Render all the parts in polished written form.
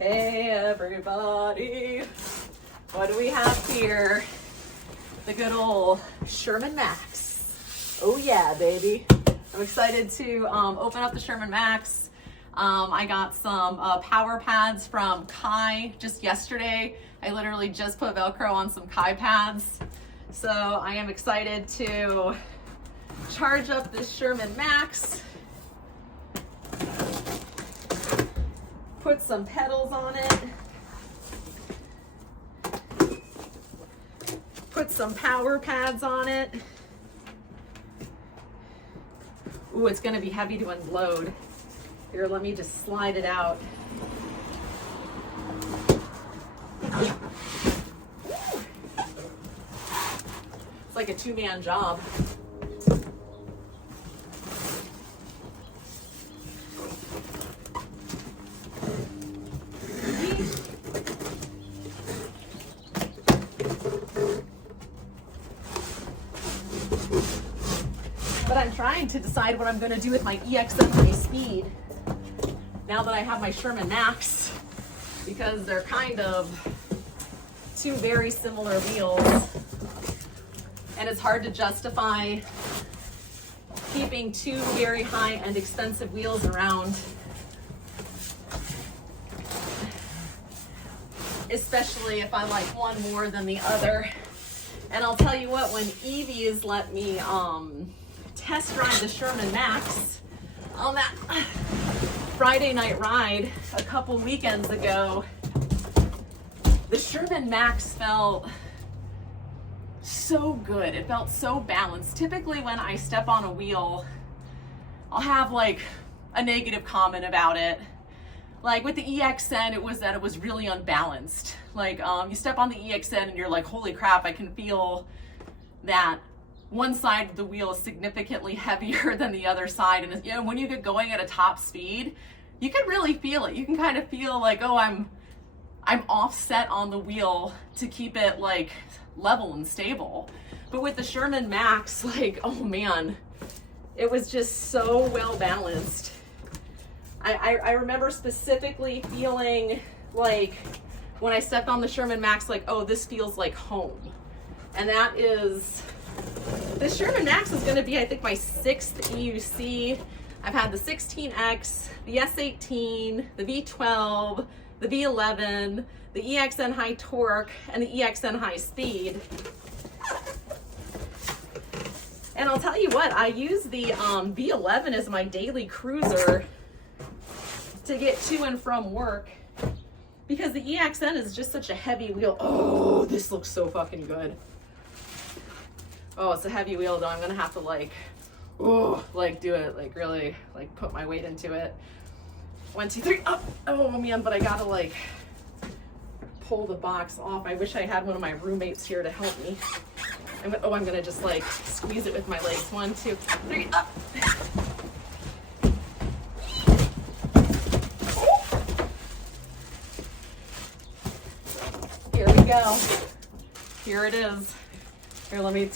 Hey everybody, what do we have here? The good old Sherman Max. Oh yeah, baby. I'm excited to open up the Sherman Max. I got some power pads from Kai just yesterday. I literally just put Velcro on some Kai pads. So I am excited to charge up this Sherman Max. Put some pedals on it. Put some power pads on it. Ooh, it's gonna be heavy to unload. Here, let me just slide it out. It's like a two-man job. But I'm trying to decide what I'm going to do with my EXM high speed now that I have my Sherman Max, because they're kind of two very similar wheels, and it's hard to justify keeping two very high and expensive wheels around, especially if I like one more than the other. And I'll tell you what, when Evie's let me test ride the Sherman Max on that Friday night ride a couple weekends ago, the Sherman Max felt so good. It felt so balanced. Typically when I step on a wheel, I'll have like a negative comment about it. Like with the EXN, it was that it was really unbalanced. Like you step on the EXN and you're like, holy crap, I can feel that one side of the wheel is significantly heavier than the other side. And you know, when you get going at a top speed, you can really feel it. You can kind of feel like, oh, I'm offset on the wheel to keep it like level and stable. But with the Sherman Max, like, oh man, it was just so well balanced. I remember specifically feeling like when I stepped on the Sherman Max, like, oh, this feels like home. And that is, this Sherman Max is going to be, I think, my 6th EUC. I've had the 16X, the S18, the V12, the V11, the EXN high torque, and the EXN high speed. And I'll tell you what, I use the V11 as my daily cruiser to get to and from work, because the EXN is just such a heavy wheel. Oh, this looks so fucking good. Oh, it's a heavy wheel though. I'm gonna have to like do it, like really like put my weight into it. 1, 2, 3, up. Oh man, but I gotta like pull the box off. I wish I had one of my roommates here to help me. I'm gonna just like squeeze it with my legs. 1, 2, 3, up. Here we go. Here it is. Here, let me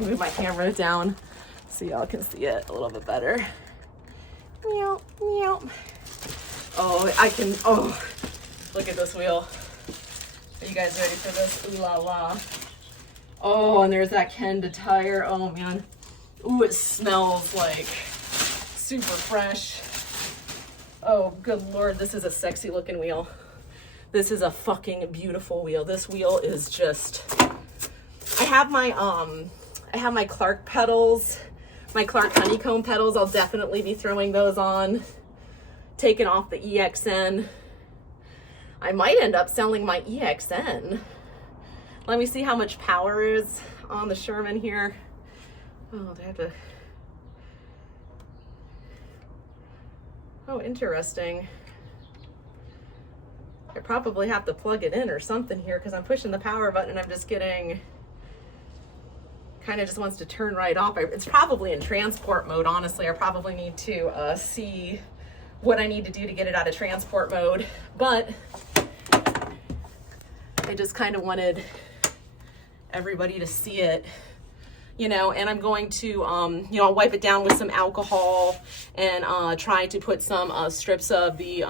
move my camera down so y'all can see it a little bit better. Meow, meow. Oh, look at this wheel. Are you guys ready for this? Ooh la la. Oh, and there's that Kenda tire. Oh man. Ooh, it smells like super fresh. Oh, good Lord, this is a sexy looking wheel. This is a fucking beautiful wheel. This wheel is just, I have my Clark pedals, my Clark honeycomb pedals. I'll definitely be throwing those on, taking off the EXN. I might end up selling my EXN. Let me see how much power is on the Sherman here. Oh, they have to, oh, interesting. I probably have to plug it in or something here, because I'm pushing the power button and I'm just getting, kind of just wants to turn right off. It's probably in transport mode, honestly. I probably need to see what I need to do to get it out of transport mode. But I just kind of wanted everybody to see it. you know, and I'm going to, you know, I'll wipe it down with some alcohol and try to put some strips of the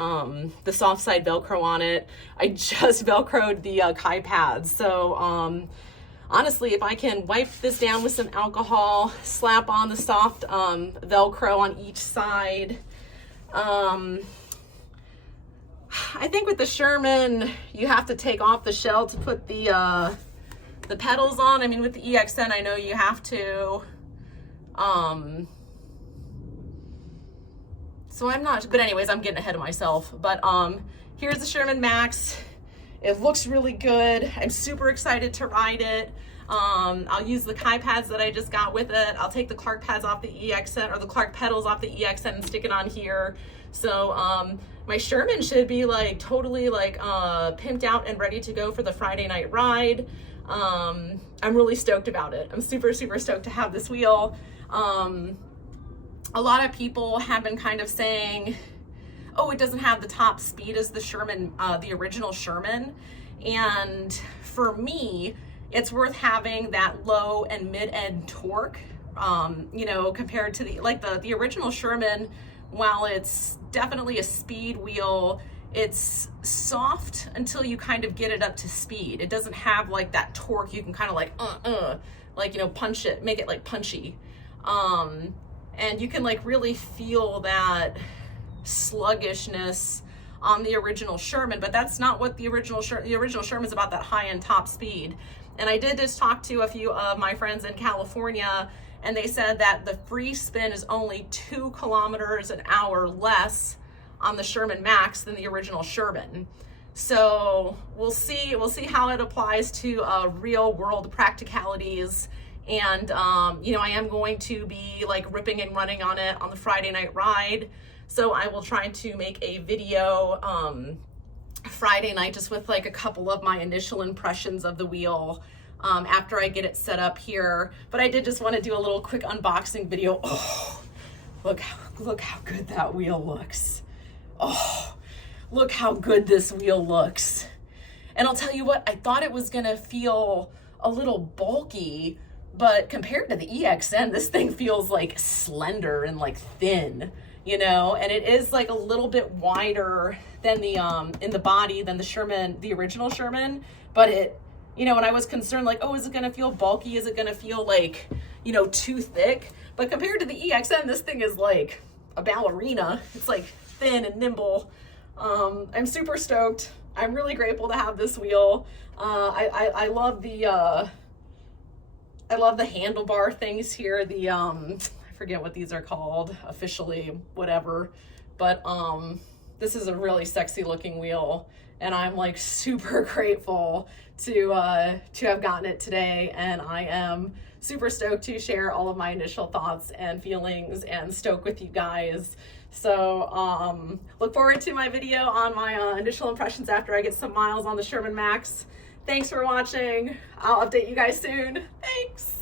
soft side Velcro on it. I just Velcroed the Kai pads. So honestly, if I can wipe this down with some alcohol, slap on the soft Velcro on each side. I think with the Sherman, you have to take off the shell to put the pedals on. I mean, with the EXN, I know you have to. So I'm not, but anyways, I'm getting ahead of myself. But here's the Sherman Max. It looks really good. I'm super excited to ride it. I'll use the Kai pads that I just got with it. I'll take the Clark pads off the EXN, or the Clark pedals off the EXN, and stick it on here. So my Sherman should be like totally like pimped out and ready to go for the Friday night ride. I'm really stoked about it. I'm super stoked to have this wheel. A lot of people have been kind of saying, oh, it doesn't have the top speed as the Sherman, the original Sherman. And for me, it's worth having that low and mid-end torque, you know, compared to the original Sherman. While it's definitely a speed wheel, it's soft until you kind of get it up to speed. It doesn't have like that torque. You can kind of like, you know, punch it, make it like punchy. And you can like really feel that sluggishness on the original Sherman, but that's not what the original Sherman's about, that high-end top speed. And I did just talk to a few of my friends in California, and they said that the free spin is only 2 kilometers an hour less on the Sherman Max than the original Sherman. So we'll see how it applies to real world practicalities. And you know, I am going to be like ripping and running on it on the Friday night ride. So I will try to make a video Friday night just with like a couple of my initial impressions of the wheel after I get it set up here. But I did just want to do a little quick unboxing video. Oh, look how good that wheel looks. Oh, look how good this wheel looks. And I'll tell you what, I thought it was gonna feel a little bulky, but compared to the EXN, this thing feels like slender and like thin, you know, and it is like a little bit wider than the in the body than the Sherman, the original Sherman. But it, you know, and I was concerned like, oh, is it gonna feel bulky? Is it gonna feel like, you know, too thick? But compared to the EXN, this thing is like a ballerina. It's like thin and nimble. I'm super stoked. I'm really grateful to have this wheel. I love the handlebar things here. The I forget what these are called officially, whatever. But this is a really sexy looking wheel, and I'm like super grateful to have gotten it today. And I am super stoked to share all of my initial thoughts and feelings and stoked with you guys. So look forward to my video on my initial impressions after I get some miles on the Sherman Max. Thanks for watching. I'll update you guys soon. Thanks.